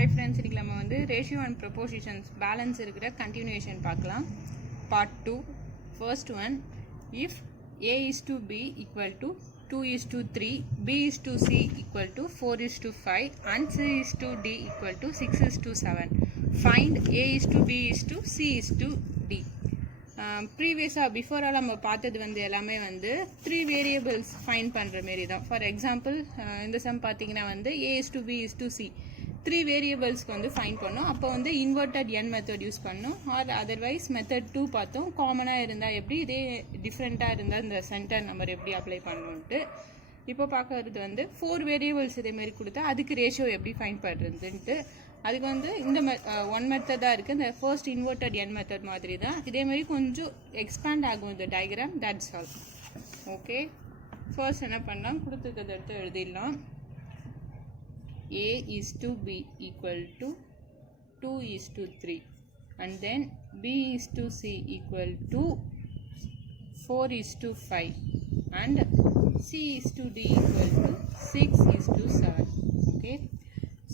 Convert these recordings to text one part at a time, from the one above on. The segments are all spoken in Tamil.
Hi friends, இன்னைக்கு நம்ம வந்து ratio and propositions balance இருக்கிற continuation பார்க்கலாம். Part 2. First one, if A is to B equal to 2 is to 3, B is to C equal to 4 is to 5 and C is to D equal to 6 is to 7. Find A is to B is to C is to D. ப்ரீவியஸாக பிஃபோராக நம்ம பார்த்தது வந்து எல்லாமே வந்து 3 வேரியபிள்ஸ் ஃபைன் பண்ணுற மாரி தான். ஃபார் எக்ஸாம்பிள் இந்த சம் பார்த்தீங்கன்னா வந்து A is to B is to C 3 வேரியபிள்ஸ்க்கு வந்து ஃபைன் பண்ணோம். அப்போ வந்து இன்வெர்டட் n மெத்தட் யூஸ் பண்ணோம். ஆர் அதர்வைஸ் மெத்தட் 2 பார்த்தோம். காமனாக இருந்தால் எப்படி, இதே டிஃப்ரெண்ட்டாக இருந்தால் இந்த சென்டர் நம்பர் எப்படி அப்ளை பண்ணணுன்ட்டு. இப்போ பார்க்கறது வந்து 4 வேரியபிள்ஸ் இதேமாரி கொடுத்தா அதுக்கு ரேஷியோ எப்படி ஃபைன் பண்ணுறதுன்ட்டு. அதுக்கு வந்து இந்த ஒன் மெத்தட் தான் இருக்குது. இந்த ஃபர்ஸ்ட் இன்வெர்டட் n மெத்தட் மாதிரி தான். இதேமாரி கொஞ்சம் எக்ஸ்பேண்ட் ஆகும் இந்த diagram. That's all. Okay, first என்ன பண்ணலாம், கொடுத்துருக்கிறத எடுத்து எழுதிடலாம். A is to B equal to 2 is to 3 and then B is to C equal to 4 is to 5 and C is to D equal to 6 is to 7. Okay,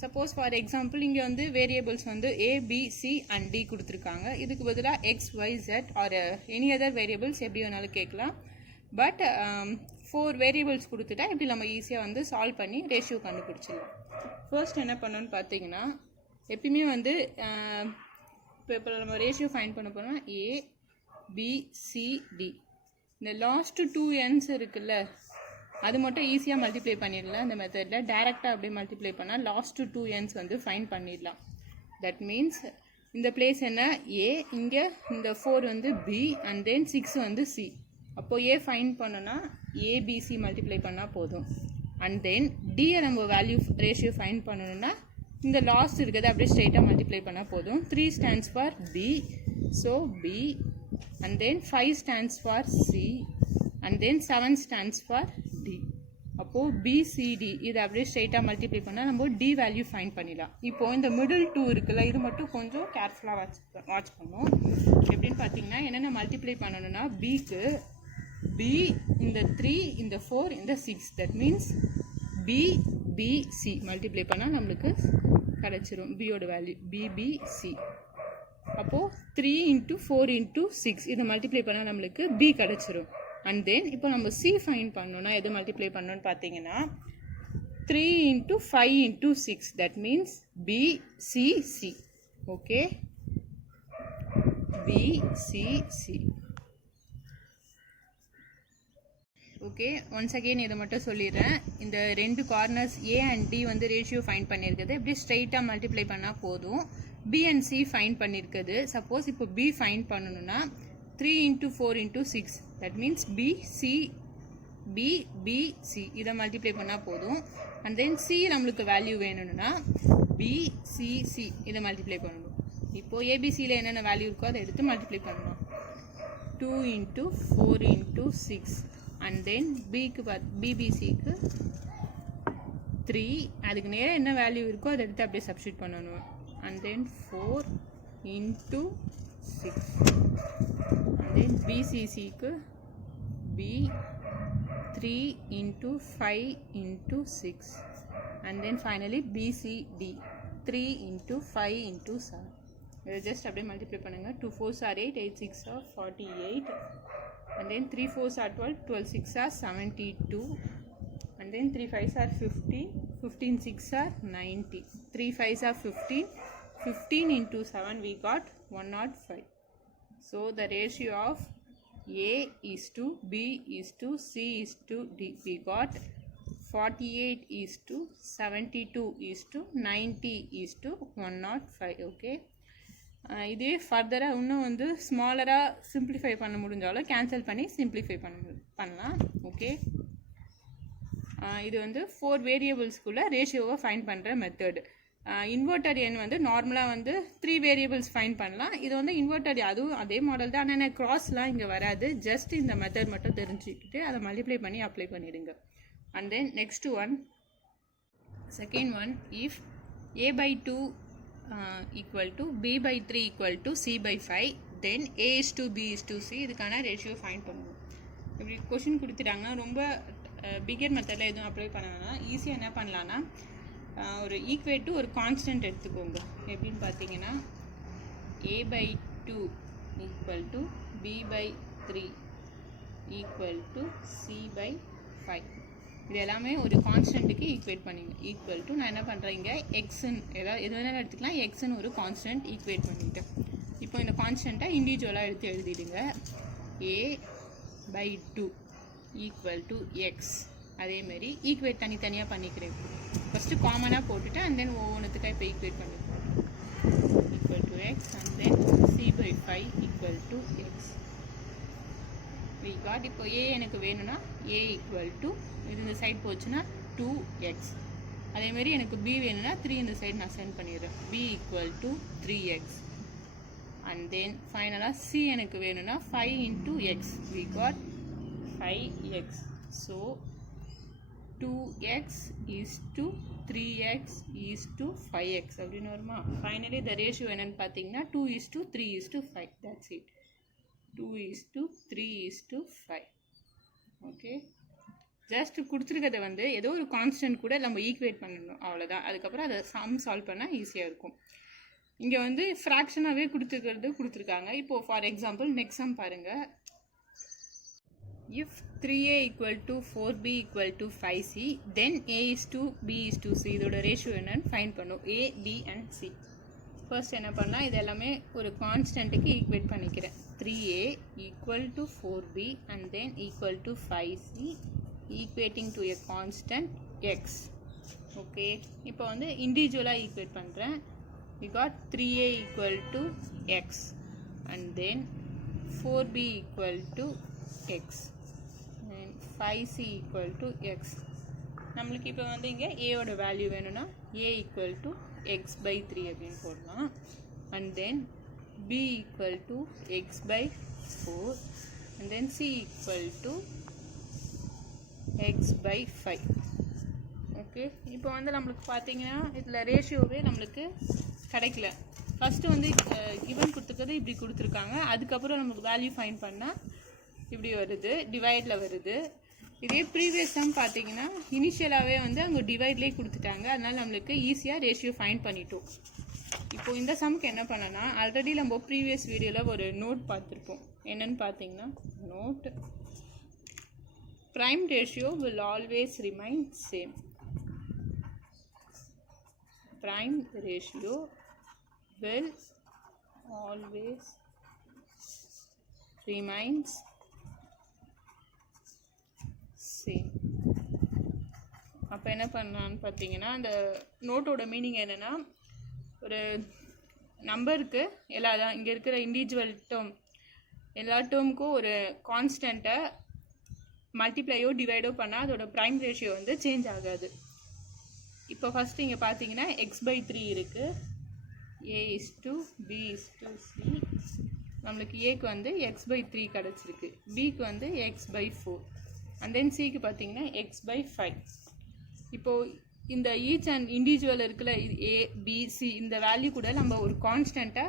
suppose for example இங்கே வந்து variables வந்து A, B, C and D கொடுத்துருக்காங்க. இதுக்கு பதிலாக X, Y, Z or any other variables எப்படி வேணாலும் கேட்கலாம். பட் 4 வேரியபிள்ஸ் கொடுத்துட்டா இப்படி நம்ம ஈஸியாக வந்து சால்வ் பண்ணி ரேஷியோ கண்டுபிடிச்சிடலாம். ஃபர்ஸ்ட் என்ன பண்ணணும்னு பார்த்தீங்கன்னா, எப்பயுமே வந்து இப்போ நம்ம ரேஷியோ ஃபைன் பண்ண போனால் A, B, C, D இந்த லாஸ்ட் 2 ends இருக்குல்ல, அது மட்டும் ஈஸியாக மல்டிப்ளை பண்ணிடலாம். இந்த மெத்தடில் டேரெக்டாக அப்படியே மல்டிப்ளை பண்ணால் லாஸ்ட் 2 ends வந்து ஃபைன் பண்ணிடலாம். தட் மீன்ஸ் இந்த பிளேஸ் என்ன A, இங்கே இந்த 4 வந்து B அண்ட் தென் 6 வந்து C. அப்போது A ஃபைன் பண்ணோன்னா ABC மல்டிப்ளை பண்ணால் போதும். அண்ட் தென் டியை நம்ம வேல்யூ ரேஷியோ ஃபைன் பண்ணணும்னா இந்த லாஸ்ட் இருக்கிறத அப்படியே ஸ்ட்ரெயிட்டாக மல்டிப்ளை பண்ணால் போதும். 3 stands for B, so B and then 5 stands for C and then 7 stands for D. அப்போது BCD இதை அப்படியே ஸ்ட்ரெயிட்டாக மல்டிப்ளை பண்ணால் நம்ம D வேல்யூ ஃபைன் பண்ணிடலாம். இப்போது இந்த மிடில் 2 இருக்குல்ல, இது மட்டும் கொஞ்சம் கேர்ஃபுல்லாக வாட்ச் பண்ணணும். எப்படின்னு பார்த்தீங்கன்னா, என்னென்ன மல்டிப்ளை பண்ணணும்னா Bக்கு B இந்த 3 இந்த 4 இந்த 6, தட் மீன்ஸ் BBC மல்டிப்ளை பண்ணால் நம்மளுக்கு கிடச்சிரும் பியோட வேல்யூ BBC. அப்போது 3 × 4 × 6 இதை மல்டிப்ளை பண்ணால் நம்மளுக்கு B கிடச்சிரும். அண்ட் தென் இப்போ நம்ம C ஃபைன் பண்ணோன்னா எது மல்டிப்ளை பண்ணணும்னு பார்த்தீங்கன்னா 3 × 5 × 6, that means BCC. Okay, BCC. Okay, once again இதை மட்டும் சொல்லிடுறேன். இந்த 2 கார்னர்ஸ் A அண்ட் D வந்து ரேஷியோ ஃபைன் பண்ணியிருக்குது. இப்படி ஸ்ட்ரெயிட்டாக மல்டிப்ளை பண்ணால் போதும். B அண்ட் C ஃபைன் பண்ணியிருக்குது. சப்போஸ் இப்போ B ஃபைன் பண்ணணும்னா 3 × 4 × 6, தட் மீன்ஸ் BC இதை மல்டிப்ளை பண்ணால் போதும். அண்ட் தென் C நம்மளுக்கு வேல்யூ வேணும்னா BCC இதை மல்டிப்ளை பண்ணணும். இப்போது ABCயில் என்னென்ன வேல்யூ இருக்கோ அதை எடுத்து மல்டிப்ளை பண்ணணும். 2 × 4 × 6 அண்ட் தென் BBCக்கு 3, அதுக்கு நேராக என்ன வேல்யூ இருக்கோ அதை எடுத்து அப்படியே சப்ஸ்டியூட் பண்ணணும். அண்ட் தென் 4 × 6 அண்ட் தென் BCCக்கு B 3 × 5 × 6 and then finally BCD 3 × 5 × 7. இதை ஜஸ்ட் அப்படியே மல்டிப்ளை பண்ணுங்கள். 2 4s are 8, 8 6 are 48 and then 3 4s are 12, 12 6 are 72 and then 3 5s are 15, 15 6 are 90, 3 5s are 15, 15 × 7 we got 105. So the ratio of A is to B is to C is to D, we got 48 is to 72 is to 90 is to 105. okay, இதே ஃபர்தராக இன்னும் வந்து ஸ்மாலராக சிம்பிளிஃபை பண்ண முடிஞ்சாலும் கேன்சல் பண்ணி சிம்பிளிஃபை பண்ணலாம். ஓகே, இது வந்து 4 வேரியபிள்ஸ்க்குள்ளே ரேஷியோவை ஃபைன் பண்ணுற மெத்தடு. இன்வெர்டட் n வந்து நார்மலாக வந்து 3 வேரியபிள்ஸ் ஃபைன் பண்ணலாம். இது வந்து இன்வெர்டட், அதுவும் அதே மாடல் தான். ஆனால் க்ராஸ்லாம் இங்கே வராது. ஜஸ்ட் இந்த மெத்தட் மட்டும் தெரிஞ்சுக்கிட்டு அதை மல்டிப்ளை பண்ணி அப்ளை பண்ணிடுங்க. And then next one, second one, if A/2 equal to B/3 equal to C/5, then A is to B is to C, இதுக்கான ரேஷியோ ஃபைன் பண்ணுவோம். இப்படி கொஷின் கொடுத்துட்டாங்கன்னா ரொம்ப பிகர் மெத்தடில் எதுவும் அப்ளை பண்ண வேணாம். ஈஸியாக என்ன பண்ணலான்னா ஒரு ஈக்குவேட் டு ஒரு கான்ஸ்டன்ட் எடுத்துக்கோங்க. எப்படின்னு பார்த்தீங்கன்னா a/2 equal to b/3 equal to c/5. இது எல்லாமே ஒரு கான்ஸ்டன்ட்டுக்கு ஈக்குவேட் பண்ணிங்க. ஈக்குவல் டு நான் என்ன பண்ணுறேங்க எக்ஸுன்னு எது வேணாலும் எடுத்துக்கலாம். எக்ஸுன்னு ஒரு கான்ஸ்டன்ட் ஈக்குவேட் பண்ணிவிட்டேன். இப்போ இந்த கான்ஸ்டன்ட்டை இண்டிவிஜுவலாக எடுத்து எழுதிடுங்க. a/2 equal to X. அதேமாரி ஈக்குவேட் தனித்தனியாக பண்ணிக்கிறேன். ஃபஸ்ட்டு காமனாக போட்டுட்டு அண்ட் தென் ஒவ்வொன்றுத்துக்காக இப்போ ஈக்குவேட் பண்ணிக்கிறேன். Equal to X and then c/5 equal to X. we got. இப்போ a எனக்கு வேணும்னா a ஈக்குவல் டு இது இந்த சைட் போச்சுன்னா 2x. அதேமாரி எனக்கு b வேணும்னா 3 இந்த சைடு நான் சென்ட் பண்ணிடுறேன். b equal to 3x. And then ஃபைனலாக c எனக்கு வேணும்னா 5 into x. we got 5x. So 2x is to 3x is to 5x அப்படின்னு வருமா? ஃபைனலி இந்த ரேஷியோ என்னன்னு பார்த்தீங்கன்னா 2 is to 3 is to 5. that's it. 2 is to 3 is to 5. Okay, just கொடுத்துருக்கதை வந்து ஏதோ ஒரு கான்ஸ்டன்ட் கூட நம்ம ஈக்குவேட் பண்ணணும், அவ்வளோதான். அதுக்கப்புறம் அதை சம் சால்வ் பண்ணால் ஈஸியாக இருக்கும். இங்கே வந்து ஃப்ராக்ஷனாகவே கொடுத்துருக்காங்க. இப்போது ஃபார் எக்ஸாம்பிள் நெக்ஸ்ட் சம் பாருங்கள். if 3a equal to 4b equal to 5c then a is to b is to c. இதோட ரேஷியோ என்னன்னு ஃபைண்ட் பண்ணும். a, b and c. First என்ன பண்ணலாம், இது எல்லாமே ஒரு கான்ஸ்டன்ட்டுக்கு ஈக்குவேட் பண்ணிக்கிறேன். 3a equal to 4b and then equal to 5c equating to a constant x. Okay, இப்போ வந்து இண்டிவிஜுவலாக ஈக்குவேட் பண்ணுறேன். we got 3a equal to x and then 4b equal to x and 5c equal to x. நம்மளுக்கு இப்போ வந்து இங்கே ஏயோட வேல்யூ வேணும்னா a equal to x/3 அப்படின்னு போடலாம். and then b equal to x/4 and then c equal to x/5. Okay, இப்போ வந்து நம்மளுக்கு பார்த்தீங்கன்னா இதில் ரேஷியோவே நம்மளுக்கு கிடைக்கல. ஃபஸ்ட்டு வந்து கிவன் கொடுத்துருக்கிறது இப்படி கொடுத்துருக்காங்க. அதுக்கப்புறம் நம்மளுக்கு வேல்யூ ஃபைண்ட் பண்ணால் இப்படி வருது, டிவைடில் வருது. இதே ப்ரீவியஸ் சம் பார்த்தீங்கன்னா இனிஷியலாகவே வந்து அவங்க டிவைட்லேயே கொடுத்துட்டாங்க. அதனால் நம்மளுக்கு ஈஸியாக ரேஷியோ ஃபைண்ட் பண்ணிட்டோம். இப்போது இந்த சம்க்கு என்ன பண்ணனா, ஆல்ரெடி நம்ம ப்ரீவியஸ் வீடியோவில் ஒரு நோட் பார்த்துருப்போம். என்னன்னு பார்த்தீங்கன்னா note prime ratio will always remain same. Prime ratio will always remains same. அப்போ என்ன பண்ணலான்னு பார்த்தீங்கன்னா, அந்த நோட்டோட மீனிங் என்னென்னா, ஒரு நம்பருக்கு இங்கே இருக்கிற இண்டிவிஜுவல் டேர்ம் எல்லா டேர்முக்கும் ஒரு கான்ஸ்டண்ட்டை மல்டிப்ளையோ டிவைடோ பண்ணால் அதோட ப்ரைம் ரேஷியோ வந்து சேஞ்ச் ஆகாது. இப்போ ஃபஸ்ட்டு இங்கே பார்த்தீங்கன்னா x/3 இருக்குது. a is to b is to c. நம்மளுக்கு ஏக்கு வந்து x/3 கிடச்சிருக்கு, பிக்கு வந்து x/4 அண்ட் தென் சிக்கு பார்த்தீங்கன்னா x/5. இப்போது இந்த ஈச் அண்ட் இண்டிவிஜுவல் இருக்கிற a b c இந்த வேல்யூ கூட நம்ம ஒரு கான்ஸ்டண்ட்டை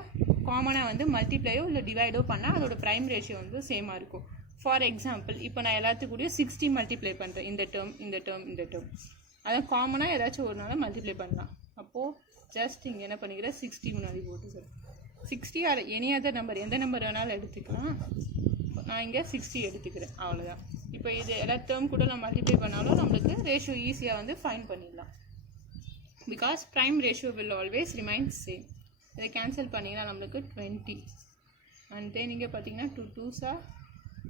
காமனாக வந்து மல்டிப்ளையோ இல்லை டிவைடோ பண்ணால் அதோட ப்ரைம் ரேஷியோ வந்து சேமாக இருக்கும். ஃபார் எக்ஸாம்பிள் இப்போ நான் எல்லாத்துக்கூடயும் 60 மல்டிப்ளை பண்ணுறேன். இந்த டேர்ம் அதான் காமனாக ஏதாச்சும் ஒரு நாள் மல்டிப்ளை பண்ணலாம். அப்போது ஜஸ்ட் இங்கே என்ன பண்ணிக்கிறேன், 60 முன்னாடி போட்டுக்கிறேன். 60 ஆர் எனி அதர் நம்பர், எந்த நம்பர் வேணாலும் எடுத்துக்கலாம். நான் இங்கே 60 எடுத்துக்கிறேன், அவ்வளோதான். இப்போ இது எல்லா டேர்ம் கூட நம்ம மல்டிப்ளை பண்ணாலும் நம்மளுக்கு ரேஷியோ ஈஸியாக வந்து ஃபைண்ட் பண்ணிடலாம். Because prime ratio will always remain same. இதை கேன்சல் பண்ணிங்கன்னா நம்மளுக்கு 20 அண்ட் தென் இங்கே பார்த்தீங்கன்னா 2 2s are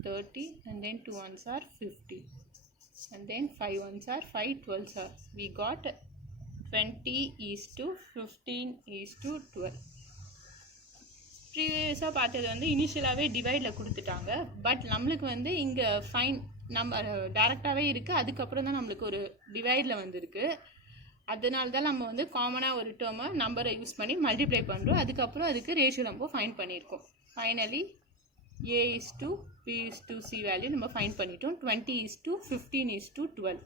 30 and then 2 1s are 50 and then 5 1s are 5 12s are. we got 20 is to 15 is to 12. ப்ரீவியஸாக பார்த்தது வந்து இனிஷியலாகவே டிவைடில் கொடுத்துட்டாங்க. பட் நம்மளுக்கு வந்து இங்கே ஃபைன் நம்ம டேரெக்டாகவே இருக்குது. அதுக்கப்புறம் தான் நம்மளுக்கு ஒரு டிவைடில் வந்திருக்கு. அதனால தான் நம்ம வந்து காமனாக ஒரு டேர்மை நம்பரை யூஸ் பண்ணி மல்டிப்ளை பண்ணுறோம். அதுக்கப்புறம் அதுக்கு ரேஷியோ நம்ம ஃபைண்ட் பண்ணியிருக்கோம். Finally a is to b is to c value நம்ம ஃபைண்ட் பண்ணிட்டோம். 20 is to 15 is to 12.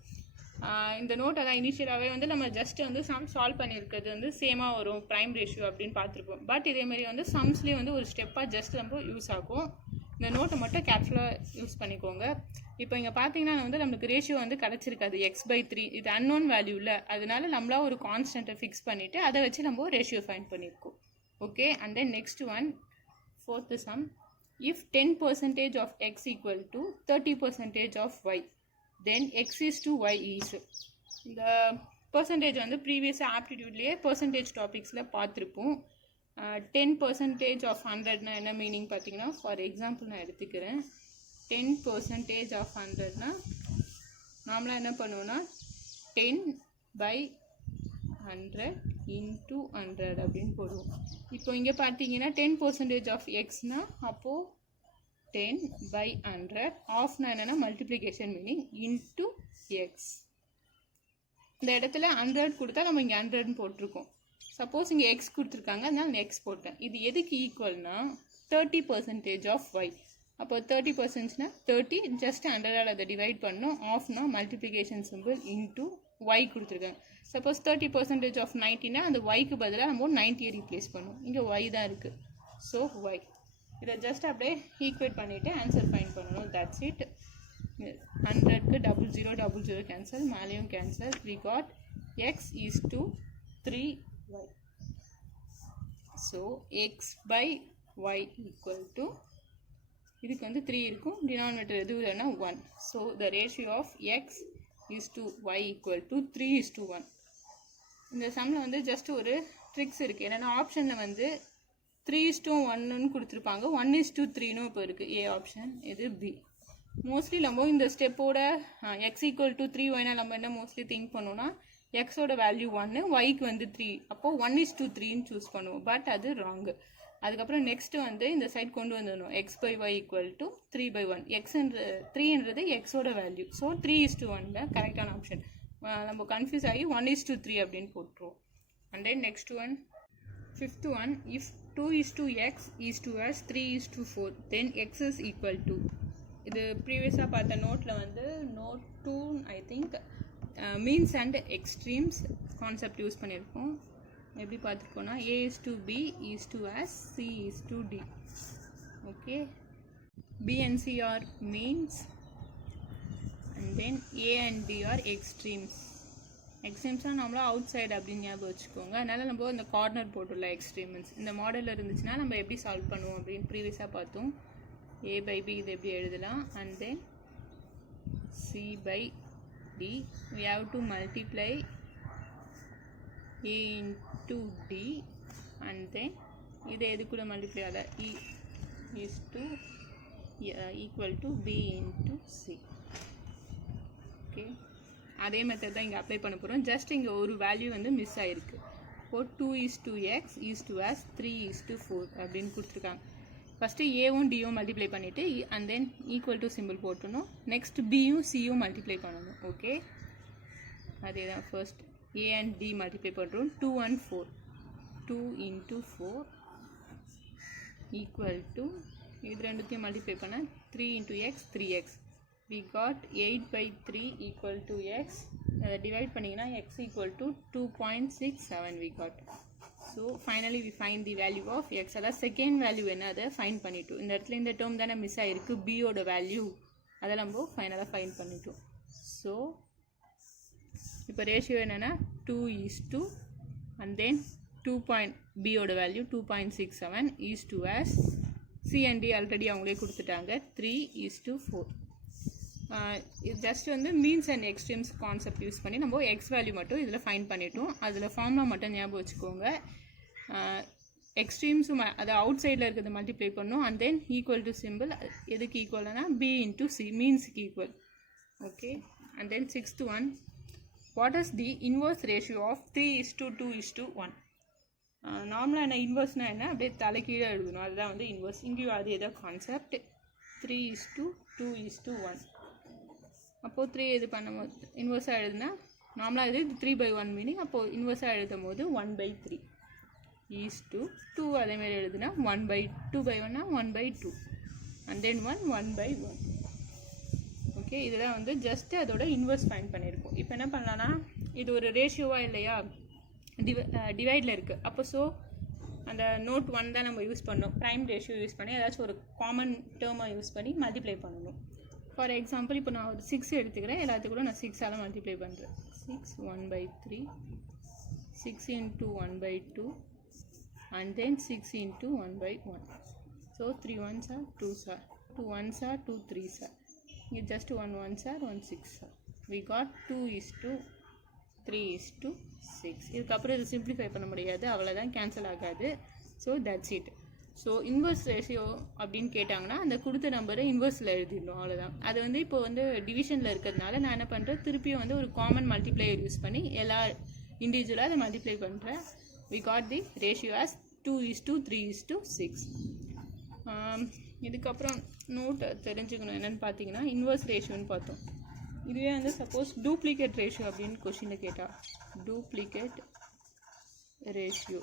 இந்த நோட் அதான் இனிஷியலாகவே வந்து நம்ம ஜஸ்ட் வந்து சம் சால்வ் பண்ணியிருக்கிறது வந்து சேமாக வரும் ப்ரைம் ரேஷியோ அப்படின்னு பார்த்துருப்போம். பட் இதேமாரி வந்து சம்ஸ்லேயே வந்து ஒரு ஸ்டெப்பாக ஜஸ்ட் நம்ம யூஸ் ஆகும். இந்த நோட்டை மட்டும் கேப்சுவலாக யூஸ் பண்ணிக்கோங்க. இப்போ இங்கே பார்த்தீங்கன்னா வந்து நம்மளுக்கு ரேஷியோ வந்து கிடச்சிருக்காது x/3, இது அன்னோன் வேல்யூ இல்லை, அதனால நம்மளா ஒரு கான்ஸ்டன்ட்டை ஃபிக்ஸ் பண்ணிவிட்டு அதை வச்சு நம்ம ரேஷியோ ஃபைண்ட் பண்ணியிருக்கோம். Okay, and then next one, fourth sum, if 10% of x equal to 30% of y, then x is to y is. இந்த பர்சன்டேஜ் வந்து ப்ரீவியஸாக ஆப்டிடியூட்லேயே பர்சன்டேஜ் டாபிக்ஸில் பார்த்துருப்போம். 10% of 100னா என்ன மீனிங் பார்த்தீங்கன்னா, ஃபார் எக்ஸாம்பிள் நான் எடுத்துக்கிறேன். 10% of 100னா நார்மலாக என்ன பண்ணுவோன்னா 10/100 into 100 அப்படின்னு போடுவோம். இப்போ இங்கே பார்த்தீங்கன்னா 10% of xனா அப்போது 10/100, ஆஃப்னா என்னென்னா மல்டிப்ளிகேஷன் மீனிங் இன்ட்டு எக்ஸ். இந்த இடத்துல 100 கொடுத்தா நம்ம இங்கே 100ன்னு போட்டிருக்கோம். சப்போஸ் இங்கே எக்ஸ் கொடுத்துருக்காங்க, அதனால நான் எக்ஸ் போட்டேன். இது எதுக்கு ஈக்குவல்னா 30% of y. அப்போ 30%னா 30, ஜஸ்ட் 100ஆல் அதை டிவைட் பண்ணணும். ஆஃப்னா மல்டிப்ளிகேஷன் சிம்பிள் இன்ட்டு y கொடுத்துருக்காங்க. சப்போஸ் 30% of 90னா அந்த yக்கு பதிலாக நம்ம 90யை ரீப்ளேஸ் பண்ணுவோம். இங்கே y தான் இருக்குது, ஸோ y. இதை ஜஸ்ட் அப்படியே ஈக்குவேட் பண்ணிவிட்டு ஆன்சர் ஃபைண்ட் பண்ணணும். That's it. 100க்கு 00 00 கேன்சல், மேலேயும் cancel. we got x is to 3y. So x/y equal to, இதுக்கு வந்து 3 இருக்கும், டினாமினேட்டர் எதுவும் இல்லைன்னா 1. So the ratio of x is to y equal to 3:1. இந்த சம்மில் வந்து ஜஸ்ட் ஒரு ட்ரிக்ஸ் இருக்குது. என்னென்னா ஆப்ஷனில் வந்து 3:1ன்னு கொடுத்துருப்பாங்க, 1:3ன்னு இப்போ இருக்குது ஏ ஆப்ஷன், இது பி. மோஸ்ட்லி நம்ம இந்த ஸ்டெப்போட x equal to 3y நம்ம என்ன மோஸ்ட்லி திங்க் பண்ணோன்னா எக்ஸோட வேல்யூ 1, ஒய்க்கு வந்து 3, அப்போது 1:3ன்னு சூஸ் பண்ணுவோம். பட் அது ராங்கு. அதுக்கப்புறம் நெக்ஸ்ட்டு வந்து இந்த சைட் கொண்டு வந்துடணும். x/y equal to 3/1. எக்ஸ்ன்ற 3ன்றது எக்ஸோட வேல்யூ, ஸோ 3:1 கரெக்டான ஆப்ஷன். நம்ம கன்ஃபியூஸ் ஆகி 1:3 அப்படின்னு போட்டுருவோம். And then next one, fifth one, if 2:x is to us 3:4, then x is equal to. இது ப்ரீவியஸாக பார்த்த நோட்டில் வந்து note 2 I think means and extremes concept use பண்ணியிருக்கோம். எப்படி பார்த்துருக்கோன்னா a is to b is to s, c is to d. Okay, b and c are means and then a and b are extremes. எக்ஸ்ட்ரீம்ஸ்னால் நம்மளும் அவுட் சைடு அப்படின்னு ஞாபகம் வச்சுக்கோங்க. அதனால் நம்ம இந்த கார்னர் போட்டுடலாம் எக்ஸ்ட்ரீம்ஸ். இந்த மாடலில் இருந்துச்சுன்னா நம்ம எப்படி சால்வ் பண்ணுவோம் அப்படின்னு ப்ரீவியஸாக பார்த்தோம். a/b இது எப்படி எழுதலாம், and then c/d we have to multiply a into d, and then இது எது கூட மல்டிப்ளை ஆகல, e is to equal to b into c. Okay, அதே மெத்தட் தான் இங்கே அப்ளை பண்ண போகிறோம். ஜஸ்ட் இங்கே ஒரு வேல்யூ வந்து மிஸ் ஆகிருக்கு. இப்போது 2:x is to us 3:4 அப்படின்னு கொடுத்துருக்காங்க. ஃபஸ்ட்டு ஏவும் டியும் மல்டிப்ளை பண்ணிவிட்டு and then equal to simple போட்டணும். நெக்ஸ்ட் பியும் சியும் மல்டிப்ளை பண்ணணும். ஓகே, அதே தான் first a and d multiply பண்ணுறோம். 2 and 4, 2 into 4 equal to, இது ரெண்டுத்தையும் மல்டிப்ளை பண்ண 3 into x 3x. we got 8/3 equal to x. Divide பண்ணிங்கன்னா x equal to 2.67 we got. So finally we find the value of x. அதாவது செகண்ட் வேல்யூ என்ன அதை ஃபைண்ட் பண்ணிட்டோம். இந்த இடத்துல இந்த டேர்ம் தானே மிஸ் ஆகிருக்கு, பியோட வேல்யூ, அதை நம்ம ஃபைனலாக ஃபைண்ட் பண்ணிட்டோம். ஸோ இப்போ ரேஷியோ என்னென்னா 2:2 அண்ட் தென் பியோட value 2.67 is to us. C and D already அவங்களே கொடுத்துட்டாங்க 3:4. இது ஜஸ்ட் வந்து means and extremes concept use பண்ணி நம்ம எக்ஸ் வேல்யூ மட்டும் இதில் ஃபைண்ட் பண்ணிட்டோம். அதில் ஃபார்முலா மட்டும் ஞாபகம் வச்சுக்கோங்க. எக்ஸ்ட்ரீம்ஸும் அதை அவுட் சைடில் இருக்கிறத மல்டிப்ளை பண்ணணும். And then equal to simple எதுக்கு ஈக்குவல்னா b into c, மீன்ஸுக்கு equal. Okay, and then sixth one, what is the inverse ratio of 3:2:1? நார்மலாக என்ன இன்வர்ஸ்னால் என்ன, அப்படியே தலைக்கீழே எழுதணும், அதுதான் வந்து இன்வர்ஸ். இங்கேயும் அதே தான் கான்செப்ட். 3:2:1. அப்போது 3 இது பண்ணும்போது இன்வர்ஸாக எழுதுனா நார்மலாக இது 3/1 மீனிங். அப்போது இன்வர்ஸாக எழுதும் போது 1/3 is to 2. அதேமாதிரி எழுதுனா 2/1னா 1/2 அண்ட் தென் 1/1. ஓகே, இதுதான் வந்து ஜஸ்ட் அதோட இன்வர்ஸ் ஃபைண்ட் பண்ணியிருக்கோம். இப்போ என்ன பண்ணலான்னா, இது ஒரு ரேஷியோவாக இல்லையா, டிவைடில் இருக்குது. அப்போ ஸோ அந்த நோட் 1 தான் நம்ம யூஸ் பண்ணோம். ப்ரைம் ரேஷியோ யூஸ் பண்ணி ஏதாச்சும் ஒரு காமன் டேர்மை யூஸ் பண்ணி மல்டிப்ளை பண்ணணும். ஃபார் எக்ஸாம்பிள் இப்போ நான் ஒரு 6 எடுத்துக்கிறேன். எல்லாத்துக்கூட நான் 6ஆல் மல்டிப்ளை பண்ணுறேன். 6 1/3, 6 into 1/2 and then 6 into 1/1. So 3 ones are 2s are 2 ones are 2 3s are. Here just 1 ones are 1 6 are. We got 2:3:6. இதுக்கப்புறம் இது சிம்பிளிஃபை பண்ண முடியாது, அவ்வளோதான், கேன்சல் ஆகாது. So that's it. So inverse ratio அப்படின்னு கேட்டாங்கன்னா அந்த கொடுத்த நம்பரை இன்வர்ஸில் எழுதிடணும், அவ்வளோதான். அது வந்து இப்போ வந்து டிவிஷனில் இருக்கிறதுனால நான் என்ன பண்ணுறேன், திருப்பியும் வந்து ஒரு காமன் மல்டிப்ளையர் யூஸ் பண்ணி எல்லா இண்டிவிஜுவலாக அதை மல்டிப்ளை பண்ணுறேன். We got the ratio as 2:3:6. இதுக்கப்புறம் நோட் தெரிஞ்சுக்கணும் என்னென்னு பார்த்தீங்கன்னா, இன்வர்ஸ் ரேஷியோன்னு பார்த்தோம். இதுவே வந்து சப்போஸ் டூப்ளிகேட் ரேஷியோ அப்படின்னு கொஷினில் கேட்டால், டூப்ளிகேட் ரேஷியோ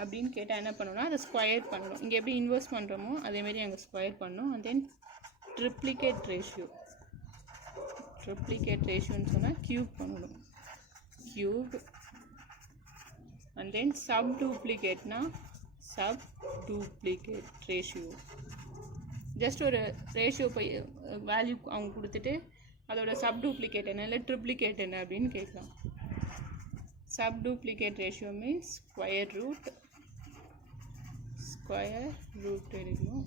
அப்படின்னு கேட்டால் என்ன பண்ணணும்னா அதை ஸ்கொயர் பண்ணணும். இங்கே எப்படி இன்வர்ஸ் பண்ணுறோமோ அதேமாரி அங்கே ஸ்கொயர் பண்ணணும். அண்ட் தென் ட்ரிப்ளிகேட் ரேஷியோன்னு சொன்னால் க்யூப் பண்ணணும், cube. And then sub duplicate ratio. Just ஒரு ரேஷியோ வேல்யூ அவங்க கொடுத்துட்டு அதோட சப் டூப்ளிகேட் என்ன இல்லை ட்ரிப்ளிகேட் என்ன அப்படின்னு கேட்கலாம். Sub duplicate ratio means square root எடுக்கணும்.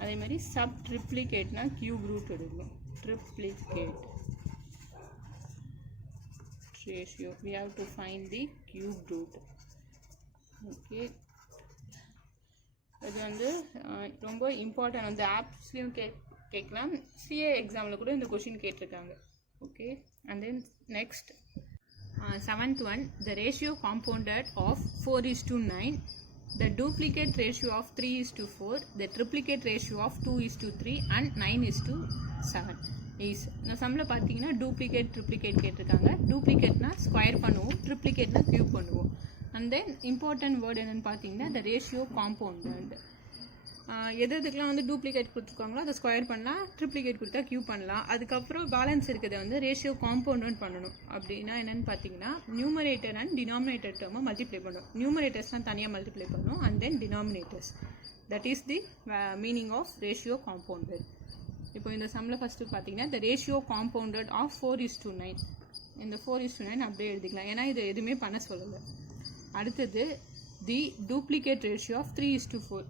அதே மாதிரி சப் ட்ரிப்ளிகேட்னா கியூப் ரூட் எடுக்கணும். Triplicate ratio we have to find the cube root. Okay, இது வந்து ரொம்ப இம்பார்ட்டன்ட். வந்து ஆப்ஸ்லையும் கேட்கலாம், சிஏ எக்ஸாமில் கூட இந்த கொஷின் கேட்டிருக்காங்க. Okay, and then next 7th one, the ratio compounded of 4:9, the duplicate ratio of 3:4, the triplicate ratio of 2:3 and 9:7 is. இந்த சம்மில் பார்த்தீங்கன்னா டூப்ளிகேட் ட்ரிப்ளிகேட் கேட்டிருக்காங்க. டூப்ளிகேட்னா ஸ்கொயர் பண்ணுவோம், ட்ரிப்ளிகேட்னா க்யூப் பண்ணுவோம். அண்ட் தென் இம்பார்ட்டன்ட் வேர்டு என்னென்னு பார்த்தீங்கன்னா the ratio compounded. எதுக்கெலாம் வந்து டூப்ளிகேட் கொடுத்துருக்காங்களோ அதை ஸ்கொயர் பண்ணலாம், ட்ரிப்ளிகேட் கொடுத்தா க்யூப் பண்ணலாம். அதுக்கப்புறம் பேலன்ஸ் இருக்கிறத வந்து ரேஷியோ காம்பவுண்ட் பண்ணணும். அப்படின்னா என்னென்னு பார்த்தீங்கன்னா நியூமரேட்டர் அண்ட் டினாமினேட்டர் டேர்மை மல்டிப்ளை பண்ணணும். நியூமரேட்டர்ஸ்லாம் தனியாக மல்டிப்ளை பண்ணணும். And then denominators, that is the meaning of ratio compounded. இப்போ இந்த சம்மில் ஃபஸ்ட்டு பார்த்தீங்கன்னா the ratio compounded of 4:9. இந்த 4:9 அப்படியே எழுதிக்கலாம், ஏன்னா இது எதுவுமே பண்ண சொல்லலை. அடுத்தது தி டூப்ளிகேட் ரேஷியோ ஆஃப் 3:4.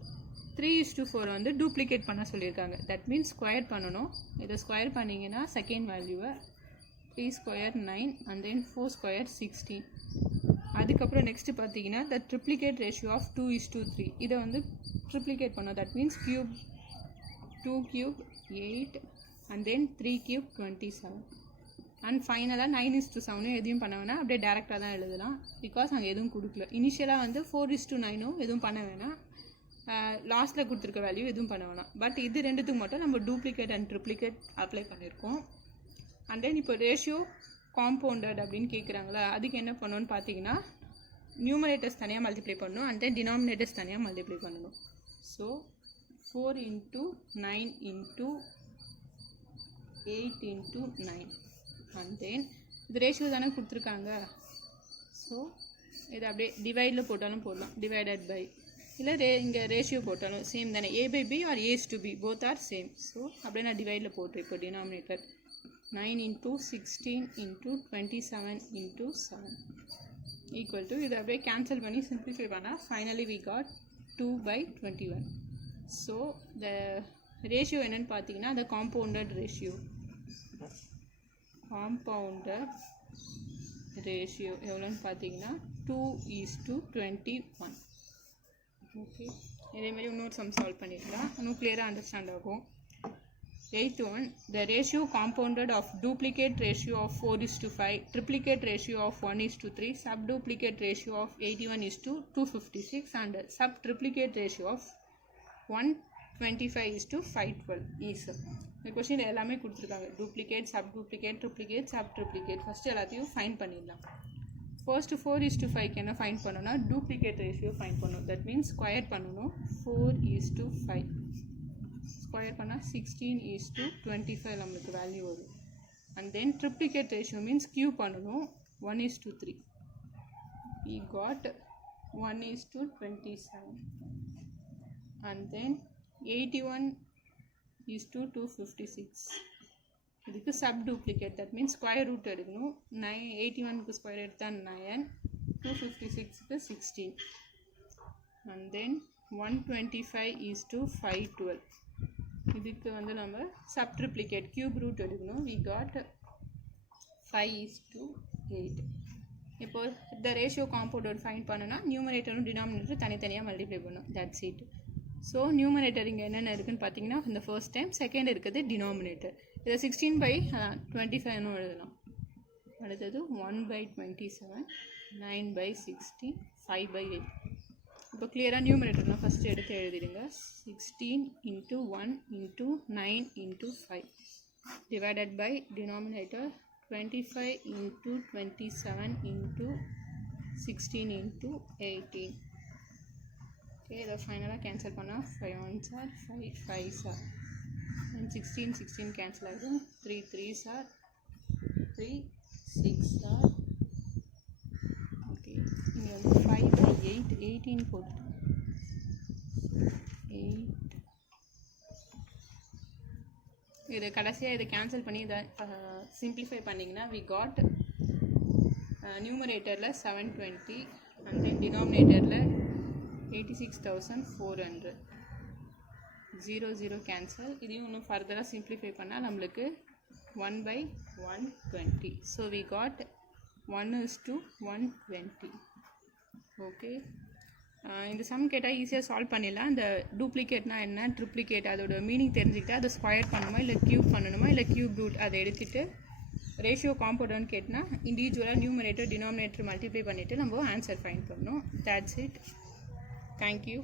3:4 வந்து டூப்ளிகேட் பண்ண சொல்லியிருக்காங்க. தட் மீன்ஸ் ஸ்கொயர் பண்ணணும். இதை ஸ்கொயர் பண்ணிங்கன்னா செகண்ட் வேல்யூவை 3 ஸ்கொயர் 9 அண்ட் தென் 4 ஸ்கொயர் 16. அதுக்கப்புறம் நெக்ஸ்ட்டு பார்த்தீங்கன்னா த ட்ரிப்ளிகேட் ரேஷியோ ஆஃப் 2:3. இதை வந்து ட்ரிப்ளிகேட் பண்ணோம். That means cube 2 cube 8 and then 3 cube 27. And ஃபைனலாக 9:7 எதையும் பண்ண வேணாம், அப்படியே டேரெக்டாக தான் எழுதலாம். பிகாஸ் அங்கே எதுவும் கொடுக்கல. இனிஷியலாக வந்து 4:9 எதுவும் பண்ண வேணாம், லாஸ்ட்டில் கொடுத்துருக்க வேல்யூ எதுவும் பண்ண வேணாம். பட் இது ரெண்டுத்துக்கு மட்டும் நம்ம டூப்ளிகேட் அண்ட் ட்ரிப்ளிகேட் அப்ளை பண்ணியிருக்கோம். அண்ட் தென் இப்போ ரேஷியோ காம்பவுண்டட் அப்படின்னு கேட்குறாங்களா, அதுக்கு என்ன பண்ணணும்னு பார்த்தீங்கன்னா நியூமரேட்டர்ஸ் தனியாக மல்டிப்ளை பண்ணணும் அண்ட் தென் டினாமினேட்டர்ஸ் தனியாக மல்டிப்ளை பண்ணணும். So 4 into 9 into 8 into 9 and then இது ரேஷியோ தானே கொடுத்துருக்காங்க. ஸோ இது அப்படியே டிவைடில் போட்டாலும் போடலாம், டிவைடட் பை, இல்லை இங்கே ரேஷியோ போட்டாலும் சேம் தானே. A/B or A:B both are same. So அப்படியே நான் டிவைடில் போட்டேன். இப்போ denominator 9 into 16 into 27 into 7 equal to, இதை அப்படியே கேன்சல் பண்ணி சிம்பிளிஃபை பண்ணால் finally we got 2/21. So the ratio என்னென்னு பார்த்தீங்கன்னா the compounded ratio எவ்வளோன்னு பார்த்தீங்கன்னா 2:21. ஓகே, இதேமாரி இன்னொரு சம் சால்வ் பண்ணிக்கலாம், இன்னும் கிளியராக அண்டர்ஸ்டாண்ட் ஆகும். 8th one, the ratio compounded of duplicate ratio of 4:5, triplicate ratio of 1:3, subduplicate ratio of 81:256 and subtriplicate ratio of 125:512 is. இந்த கொஸ்டின் எல்லாமே கொடுத்துருக்காங்க, duplicate, subduplicate, triplicate, subtriplicate. First எல்லாத்தையும் ஃபைன் பண்ணிடலாம். ஃபர்ஸ்ட்டு 4:5 என்ன ஃபைன் பண்ணணும்னா டூப்ளிகேட் ரேஷியோ ஃபைன் பண்ணணும். தட் மீன்ஸ் ஸ்கொயர் பண்ணணும். 4:5 ஸ்கொயர் பண்ணால் 16:25 நம்மளுக்கு வேல்யூ வரும். And then triplicate ratio means cube பண்ணணும். 1:3. we got 1:27 and then 81:256. இதுக்கு sub duplicate, that means square root எடுக்கணும். 81க்கு ஸ்கொயர் எடுத்தால் 9, 256க்கு 16 and then 125:512. இதுக்கு வந்து நம்ம சப் ட்ரிப்ளிகேட் கியூப் ரூட் எடுக்கணும். we got 5:8. இப்போ இந்த ரேஷியோ காம்பவுண்டோட ஃபைண்ட் பண்ணனா நியூமரேட்டரும் டினாமினேட்டரும் தனித்தனியாக மல்டிப்ளை பண்ணும். That's it. ஸோ நியூமரேட்டர் இங்கே என்னென்ன இருக்குன்னு பார்த்தீங்கன்னா, இந்த ஃபர்ஸ்ட் டைம், செகண்ட் இருக்குது டினாமினேட்டர். இதை 16/25 எழுதலாம். அடுத்தது 1/27, 9/16, 5/8. இப்போ கிளியராக நியூமரேட்டர்லாம் ஃபஸ்ட்டு எடுத்து எழுதிடுங்க. 16 × 1 × 9 × 5 டிவைடட் பை டினாமினேட்டர் 25 × 27 × 16 × 18. ஓகே, இதை ஃபைனலாக கேன்சல் பண்ணால் 5 1s are 5 5s are and 16 cancel ஆகிடும். 3 3s are 3 6 are. ஓகே, இங்கே வந்து 5/8 18 போட்டு 8. இது கடைசியாக இதை கேன்சல் பண்ணி இதை சிம்பிளிஃபை பண்ணிங்கன்னா we got நியூமரேட்டரில் 720 and then டினாமினேட்டரில் 86,400. 0 0 கேன்சல். இதையும் இன்னும் ஃபர்தராக சிம்பிளிஃபை பண்ணால் நம்மளுக்கு 1/120. So we got 1:120. ஓகே, இந்த சம் கேட்டால் ஈஸியாக சால்வ் பண்ணிடலாம். இந்த டூப்ளிகேட்னா என்ன, ட்ரிப்ளிகேட் அதோட மீனிங் தெரிஞ்சுக்கிட்டு அதை ஸ்கொயர் பண்ணணுமா இல்லை க்யூப் பண்ணணுமா இல்லை க்யூப் ரூட் அதை எடுத்துகிட்டு ரேஷியோ காம்பவுண்டர்னு கேட்டால் இண்டிவிஜுவலாக நியூமரேட்டர் டினாமினேட்டர் மல்டிப்ளை பண்ணிவிட்டு நம்ம ஆன்சர் ஃபைண்ட் பண்ணணும். That's it. தேங்க்யூ.